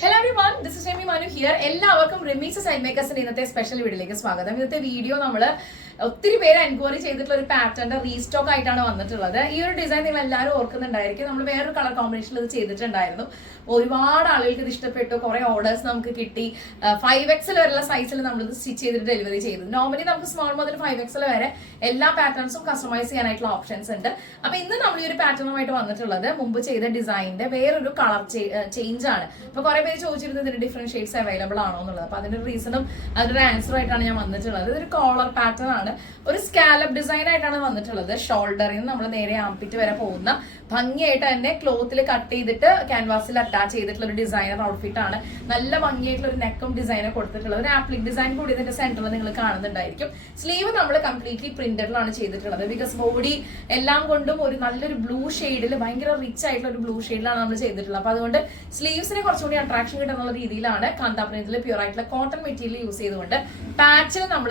Hello everyone this is Remi Manu here എല്ലാവർക്കും Remees side മേക്കേഴ്സിന്റെ ഇന്നത്തെ special വീഡിയോയിലേക്ക് സ്വാഗതം. ഇന്നത്തെ വീഡിയോ നമ്മൾ ഒത്തിരി പേര് എൻക്വയറി ചെയ്തിട്ടുള്ള ഒരു പാറ്റേണിന്റെ റീസ്റ്റോക്ക് ആയിട്ടാണ് വന്നിട്ടുള്ളത്. ഈ ഒരു ഡിസൈൻ നിങ്ങൾ എല്ലാവരും ഓർക്കുന്നുണ്ടായിരിക്കും. നമ്മൾ വേറൊരു കളർ കോമ്പിനേഷനിൽ ഇത് ചെയ്തിട്ടുണ്ടായിരുന്നു. ഒരുപാട് ആളുകൾക്ക് ഇത് ഇഷ്ടപ്പെട്ടു. കുറെ ഓർഡേഴ്സ് നമുക്ക് കിട്ടി. ഫൈവ് എക്സൽ വരെയുള്ള സൈസിൽ നമ്മൾ ഇത് സ്റ്റിച്ച് ചെയ്തിട്ട് ഡെലിവറി ചെയ്തു. നോർമലി നമുക്ക് സ്മോൾ മുതൽ ഫൈവ് എക്സൽ വരെ എല്ലാ പാറ്റേൺസും കസ്റ്റമൈസ് ചെയ്യാനായിട്ടുള്ള ഓപ്ഷൻസ് ഉണ്ട്. അപ്പൊ ഇന്ന് നമ്മൾ ഈ ഒരു പാറ്റേണുമായിട്ട് വന്നിട്ടുള്ളത് മുമ്പ് ചെയ്ത ഡിസൈനിന്റെ വേറൊരു കളർ ചേഞ്ച് ആണ്. ഇപ്പൊ കുറെ പേര് ചോദിച്ചിരുന്നത് ഇതിന് ഡിഫറെന്റ് ഷെയ്ഡ്സ് അവൈലബിൾ ആണോ എന്നുള്ളത്. അപ്പൊ അതിന്റെ റീസണും അതിന്റെ ആൻസർ ആയിട്ടാണ് ഞാൻ വന്നിട്ടുള്ളത്. ഇതൊരു കോളർ പാറ്റേൺ ആണ്. ഒരു സ്കാലപ്പ് ഡിസൈൻ ആയിട്ടാണ് വന്നിട്ടുള്ളത്. ഷോൾഡറിൽ നിന്ന് നമ്മൾ നേരെ ആംപിറ്റ് വരെ പോകുന്ന ഭംഗിയായിട്ട് തന്നെ ക്ലോത്തിൽ കട്ട് ചെയ്തിട്ട് ക്യാൻവാസിൽ അറ്റാച്ച് ചെയ്തിട്ടുള്ള ഒരു ഡിസൈനർ ഔട്ട്ഫിറ്റ് ആണ്. നല്ല ഭംഗിയായിട്ടുള്ള ഒരു നെക്കും ഡിസൈനർ കൊടുത്തിട്ടുള്ളത്. ഒരു ആപ്ലിക് ഡിസൈൻ കൂടി ഇതിന്റെ സെന്ററിൽ നിങ്ങൾ കാണുന്നുണ്ടായിരിക്കും. സ്ലീവ് നമ്മൾ കംപ്ലീറ്റ്ലി പ്രിന്റഡിലാണ് ചെയ്തിട്ടുള്ളത്. ബിക്കോസ് ബോഡി എല്ലാം കൊണ്ടും ഒരു നല്ലൊരു ബ്ലൂ ഷെയ്ഡിൽ ഭയങ്കര റിച്ച് ആയിട്ടുള്ള ഒരു ബ്ലൂ ഷെയ്ഡിലാണ് നമ്മൾ ചെയ്തിട്ടുള്ളത്. അപ്പൊ അതുകൊണ്ട് സ്ലീവ്സിനെ കുറച്ചുകൂടി അട്രാക്ഷൻ കിട്ടുന്ന രീതിയിലാണ് കാന്താ പ്രിന്റിൽ പ്യൂർ ആയിട്ടുള്ള കോട്ടൺ മെറ്റീരിയൽ യൂസ് ചെയ്തുകൊണ്ട് പാച്ചിൽ നമ്മൾ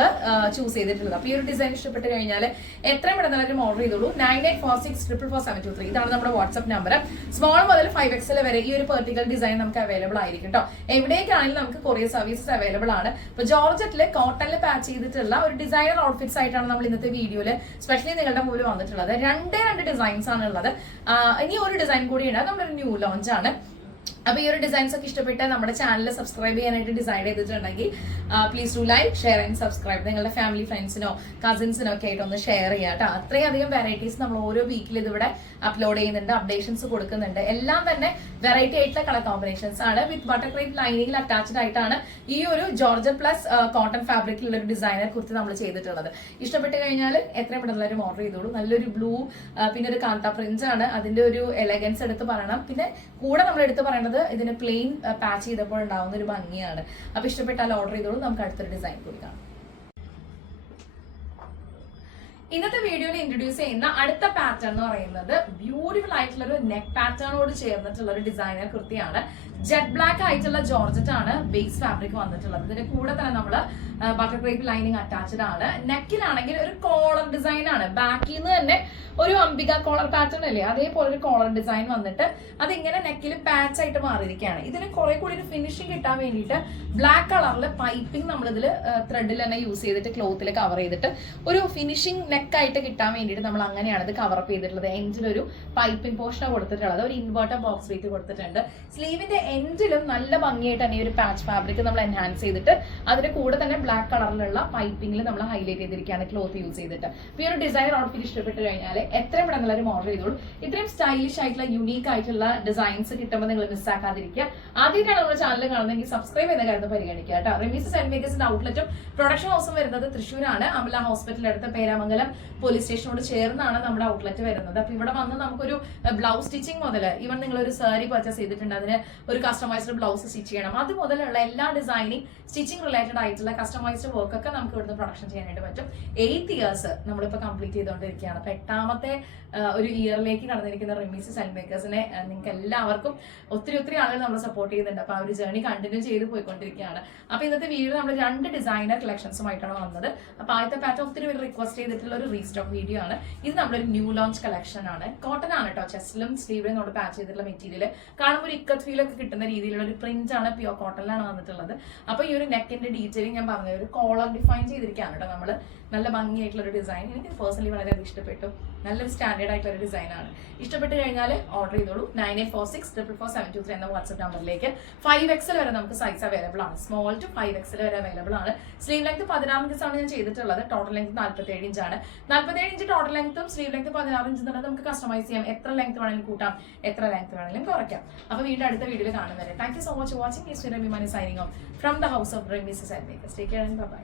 ചൂസ് ചെയ്തിട്ടുള്ളത്. അപ്പൊ ഈ ഒരു ഡിസൈൻ ഇഷ്ടപ്പെട്ട് കഴിഞ്ഞാൽ എത്രയും പെട്ടെന്ന് ഓർഡർ ചെയ്തോളൂ. Nine eight four six triple four seven two three ഇതാണ് നമ്മുടെ വാട്സ്ആപ്പ് നമ്പർ സ്മോൾ മുതൽ ഫൈവ് എക്സൽ വരെ ഈ ഒരു പെർട്ടിക്കുലർ ഡിസൈൻ നമുക്ക് അവൈലബിൾ ആയിരിക്കും കേട്ടോ എവിടേക്കാണെങ്കിലും നമുക്ക് കൊറിയർ സർവീസസ് അവൈലബിൾ ആണ്. ഇപ്പൊ ജോർജറ്റിൽ കോട്ടണിൽ പാച്ച് ചെയ്തിട്ടുള്ള ഒരു ഡിസൈനർ ഔട്ട്ഫിറ്റ്സ് ആയിട്ടാണ് നമ്മൾ ഇന്നത്തെ വീഡിയോയിൽ സ്പെഷ്യലി നിങ്ങളുടെ മുമ്പിൽ വന്നിട്ടുള്ളത്. രണ്ടേ രണ്ട് ഡിസൈൻസ് ആണ് ഉള്ളത്. ഇനി ഒരു ഡിസൈൻ കൂടിയുണ്ട്. നമ്മുടെ ന്യൂ ലോഞ്ച് ആണ്. അപ്പൊ ഈ ഒരു ഡിസൈൻസ് ഒക്കെ ഇഷ്ടപ്പെട്ട നമ്മുടെ ചാനൽ സബ്സ്ക്രൈബ് ചെയ്യാനായിട്ട് ഡിസൈഡ് ചെയ്തിട്ടുണ്ടെങ്കിൽ please do like share and subscribe നിങ്ങളുടെ ഫാമിലി ഫ്രണ്ട്സിനോ കസിൻസിനോ ഒക്കെ ആയിട്ട് ഒന്ന് ഷെയർ ചെയ്യാം കേട്ടോ അത്രയധികം വെറൈറ്റീസ് നമ്മൾ ഓരോ വീക്കിൽ ഇതിവിടെ അപ്ലോഡ് ചെയ്യുന്നുണ്ട് അപ്ഡേഷൻസ് കൊടുക്കുന്നുണ്ട്. എല്ലാം തന്നെ വെറൈറ്റി ആയിട്ടുള്ള കളർ കോമ്പിനേഷൻസ് ആണ്. വിത്ത് ബട്ടർ ക്രീം ലൈനിങ്ങിൽ അറ്റാച്ച്ഡ് ആയിട്ടാണ് ഈ ഒരു ജോർജർ പ്ലസ് കോട്ടൺ ഫാബ്രിക്കിലുള്ള ഒരു ഡിസൈനർ കുറിച്ച് നമ്മൾ ചെയ്തിട്ടുള്ളത്. ഇഷ്ടപ്പെട്ട് കഴിഞ്ഞാൽ എത്രയും പെട്ടെന്ന് എല്ലാവരും ഓർഡർ ചെയ്തോളൂ. നല്ലൊരു ബ്ലൂ പിന്നെ ഒരു കാന്ത പ്രിന്റ് ആണ്. അതിന്റെ ഒരു എലഗൻസ് എടുത്ത് പറയണം. പിന്നെ കൂടെ നമ്മൾ എടുത്ത് പറയേണ്ടത് ഇതിന് പ്ലെയിൻ പാച്ച് ചെയ്തപ്പോൾ ഉണ്ടാവുന്ന ഒരു ഭംഗിയാണ്. അപ്പൊ ഇഷ്ടപ്പെട്ടാൽ ഓർഡർ ചെയ്തോളൂ. നമുക്ക് അടുത്തൊരു ഡിസൈൻ കൂടി കാണാം. ഇന്നത്തെ വീഡിയോയിൽ ഇൻട്രൊഡ്യൂസ് ചെയ്യുന്ന അടുത്ത പാറ്റേൺ എന്ന് പറയുന്നത് ബ്യൂട്ടിഫുൾ ആയിട്ടുള്ള ഒരു നെക്ക് പാറ്റേണോട് ചേർന്നിട്ടുള്ള ഒരു ഡിസൈനർ കൃതിയാണ് ജെറ്റ് ബ്ലാക്ക് ആയിട്ടുള്ള ജോർജറ്റ് ആണ് ബേസ് ഫാബ്രിക് വന്നിട്ടുള്ളത്. ഇതിന്റെ കൂടെ തന്നെ നമ്മൾ ബട്ടർ ക്രേപ്പ് ലൈനിങ് അറ്റാച്ച്ഡ് ആണ്. നെക്കിലാണെങ്കിൽ ഒരു കോളർ ഡിസൈൻ ആണ്. ബാക്കിൽ നിന്ന് തന്നെ ഒരു അംബിക കോളർ പാറ്റേൺ അല്ലേ? അതേപോലെ ഒരു കോളർ ഡിസൈൻ വന്നിട്ട് അതിങ്ങനെ നെക്കിൽ പാച്ച് ആയിട്ട് മാറിയിരിക്കുകയാണ്. ഇതിന് കുറെ കൂടി ഒരു ഫിനിഷിംഗ് കിട്ടാൻ വേണ്ടിയിട്ട് ബ്ലാക്ക് കളറിൽ പൈപ്പിംഗ് നമ്മൾ ഇതിൽ ത്രെഡിൽ തന്നെ യൂസ് ചെയ്തിട്ട് ക്ലോത്തിൽ കവർ ചെയ്തിട്ട് ഒരു ഫിനിഷിംഗ് നെക്കായിട്ട് കിട്ടാൻ വേണ്ടിയിട്ട് നമ്മൾ അങ്ങനെയാണ് ഇത് അപ്പ് ചെയ്തിട്ടുള്ളത്. എൻഡിൽ ഒരു പൈപ്പിംഗ് പോർഷൻ കൊടുത്തിട്ടുള്ളത്. ഒരു ഇൻവേർട്ടർ ബോക്സ് വെയിറ്റ് കൊടുത്തിട്ടുണ്ട്. സ്ലീവിന്റെ എൻഡിലും നല്ല ഭംഗിയായിട്ട് തന്നെ ഒരു പാച്ച് ഫാബ്രിക് നമ്മൾ എൻഹാൻസ് ചെയ്തിട്ട് അതിന്റെ കൂടെ തന്നെ ബ്ലാക്ക് കളറിലുള്ള പൈപ്പിംഗിൽ നമ്മൾ ഹൈലൈറ്റ് ചെയ്തിരിക്കുകയാണ് ക്ലോത്ത് യൂസ് ചെയ്തിട്ട്. ഈ ഒരു ഡിസൈൻ ഔട്ട്ഫിറ്റ് ഇഷ്ടപ്പെട്ട് കഴിഞ്ഞാൽ എത്രയും പെട്ടെന്ന് എല്ലാവരും ഓർഡർ ചെയ്തോളൂ. ഇത്രയും സ്റ്റൈലിഷ് ആയിട്ടുള്ള യുണീക്ക് ആയിട്ടുള്ള ഡിസൈൻസ് കിട്ടുമ്പോൾ നിങ്ങൾ മിസ്സാക്കാതിരിക്കുക ആദ്യമായിട്ടാണ് നമ്മുടെ ചാനൽ കാണുന്നതെങ്കിൽ സബ്സ്ക്രൈബ് ചെയ്ത കാര്യം പരിഗണിക്കുക കേട്ടോ. റിമീസ് സെൻമേക്കേഴ്സിന്റെ ഔട്ട്ലെറ്റും പ്രൊഡക്ഷൻ ഹൗസും വരുന്നത് തൃശ്ശൂരാണ്. അമല ഹോസ്പിറ്റലിന്റെ അടുത്ത പേരാമംഗലം. പോലീസ് സ്റ്റേഷനോട് ചേർന്നാണ് നമ്മുടെ ഔട്ട്ലെറ്റ് വരുന്നത്. അപ്പൊ ഇവിടെ വന്ന് നമുക്കൊരു ബ്ലൗസ് സ്റ്റിച്ചിങ് മുതൽ ഈവൻ നിങ്ങൾ ഒരു സാരി പർച്ചേസ് ചെയ്തിട്ടുണ്ട് അതിന് ഒരു കസ്റ്റമൈസ്ഡ് ബ്ലൗസ് സ്റ്റിച്ച് ചെയ്യണം. അത് മുതലുള്ള എല്ലാ ഡിസൈനിങ് സ്റ്റിച്ചിങ് റിലേറ്റഡ് ആയിട്ടുള്ള കസ്റ്റമൈസ്ഡ് വർക്ക് ഒക്കെ നമുക്ക് ഇവിടുന്ന് പ്രൊഡക്ഷൻ ചെയ്യാനായിട്ട് പറ്റും. എയ്റ്റ് ഇയേഴ്സ് നമ്മളിപ്പോൾ കംപ്ലീറ്റ് ചെയ്തുകൊണ്ടിരിക്കുകയാണ്. അപ്പൊ എട്ടാമത്തെ ഒരു ഇയറിലേക്ക് കടന്നിരിക്കുന്ന റിമീസ് സെൽ മേക്കേഴ്സിനെ നിങ്ങൾക്ക് എല്ലാവർക്കും ഒത്തിരി ഒത്തിരി ആളുകൾ നമ്മൾ സപ്പോർട്ട് ചെയ്യുന്നുണ്ട്. അപ്പൊ ആ ഒരു ജേർണി കണ്ടിന്യൂ ചെയ്ത് പോയിക്കൊണ്ടിരിക്കുകയാണ്. അപ്പൊ ഇന്നത്തെ വീഡിയോ നമ്മൾ രണ്ട് ഡിസൈനർ കളക്ഷൻസുമായിട്ടാണ് വന്നത്. അപ്പൊ ആദ്യത്തെ പാറ്റേൺ ഒത്തിരി പേര് റിക്വസ്റ്റ് ചെയ്തിട്ടുള്ള ഒരു റീസ്റ്റോക്ക് വീഡിയോ ആണ്. ഇത് നമ്മളൊരു ന്യൂ ലോഞ്ച് കളക്ഷൻ ആണ്. കോട്ടൺ ആണ് കേട്ടോ ചെസ്റ്റിലും സ്ലീവിലും നമ്മൾ പാച്ച് ചെയ്തിട്ടുള്ള മെറ്റീരിയൽ കാണുമ്പോൾ ഒരു ഇക്കത്ത് ഫീൽ ഒക്കെ കിട്ടുന്ന രീതിയിലുള്ള ഒരു പ്രിന്റ് ആണ് പ്യുവർ കോട്ടണിലാണ് വന്നിട്ടുള്ളത്. അപ്പൊ ഈ ഒരു നെക്കിന്റെ ഡീറ്റെയിലിംഗ് ഞാൻ പറഞ്ഞത് ഒരു കോളർ ഡിഫൈൻ ചെയ്തിരിക്കുകയാണ് കേട്ടോ നമ്മൾ നല്ല ഭംഗിയായിട്ടുള്ള ഒരു ഡിസൈൻ എനിക്ക് പേഴ്സണലി വളരെയധികം ഇഷ്ടപ്പെട്ടു. നല്ലൊരു സ്റ്റാൻഡേർഡ് ആയിട്ടുള്ള ഒരു ഡിസൈൻ ആണ്. ഇഷ്ടപ്പെട്ട് കഴിഞ്ഞാൽ ഓർഡർ ചെയ്തോളൂ. Nine eight four six triple four seven two three എന്ന വാട്സ്ആപ്പ് നമ്പറിലേക്ക് ഫൈവ് എക്സൽ വരെ നമുക്ക് സൈസ് അവൈലബിൾ ആണ്. സ്മോൾ ടു ഫൈവ് എക്സൽ വരെ അവൈലബിൾ ആണ്. സ്ലീവ് ലെങ്ത് പതിനാറ് ഇഞ്ചാണ് ഞാൻ ചെയ്തിട്ടുള്ളത്. ടോട്ടൽ ലെങ്ത് നാൽപ്പത്തി ഏഴ് ഇഞ്ചാണ് നാൽപ്പത്തി ഏഴ് ഇഞ്ച് ടോട്ടൽ ലെങ്ത്തും സ്ലീവ് ലെങ്ത് പതിനാറ് ഇഞ്ച് തന്നെ നമുക്ക് കസ്റ്റമൈസ് ചെയ്യാം. എത്ര ലെങ്ത് വേണമെങ്കിലും കൂട്ടാം എത്ര ലെങ്ത് വേണമെങ്കിലും കുറയ്ക്കാം. അപ്പോൾ വീണ്ടും അടുത്ത വീഡിയോയിൽ കാണുന്നവരെ. Thank you so much watching is Remi Mani signing off from the house of Remi side makers take care and bye